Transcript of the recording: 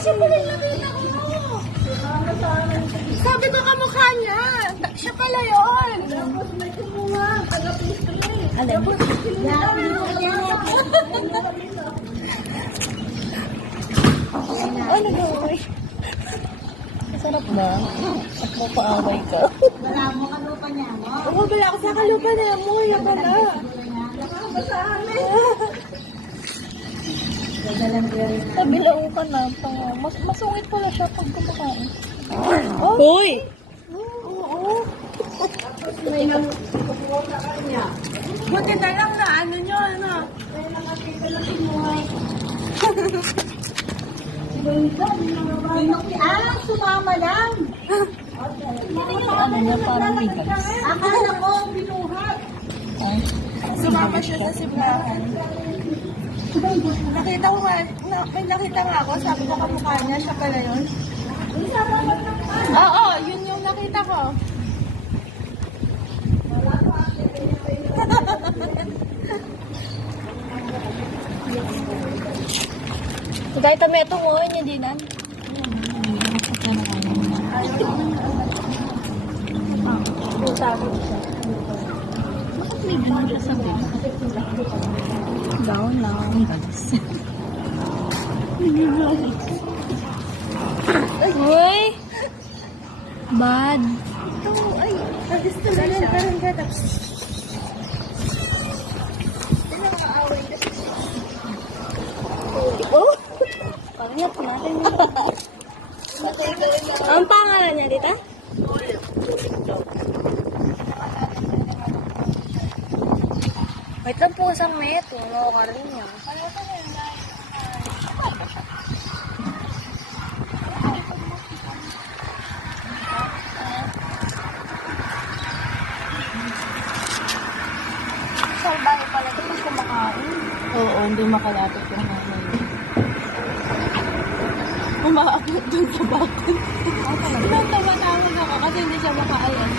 siya pala yung nakita ko. Sabi ko kamukha niya. Siya pala yun. Tapos may kumuha. Taga-pisto na eh. Alam mo? Ano gawin? Masarap ba? At mapaaway ka. Wala mo kalupa niya mo. Oo, wala ako sa kalupa na mo. Yan pala. Pabilao ka na. Masungit pala siya pag kumakain. Oh. Hoy! Oo. May nang kukuha sa kanya. Buti na lang na ano nyo, ano? May nakakita na kinuha. Sumama lang. Ano niya, parang bigas. Akala ko, binuhat. Ay, Sumama siya sa simbahan. Nakita ko nga, may nakita nga ako, sabi ko kamukha niya, siya pala yun. Oo, yun yung nakita ko. Kahit kami itong uwi niya din. Down lang. Uy! Bad. Ito, ay, gusto na siya. Parang gata. Oh! Pangyat natin. Ang pangalan niya dito? Wait lang po isang metro. Ano ka rin niya? Salbahe pala ito mas kumakain. Oo, hindi makalapit yung nanay. Umaakit dun sa bakod. Ilang tawa-tawag ako kasi hindi siya makaayan.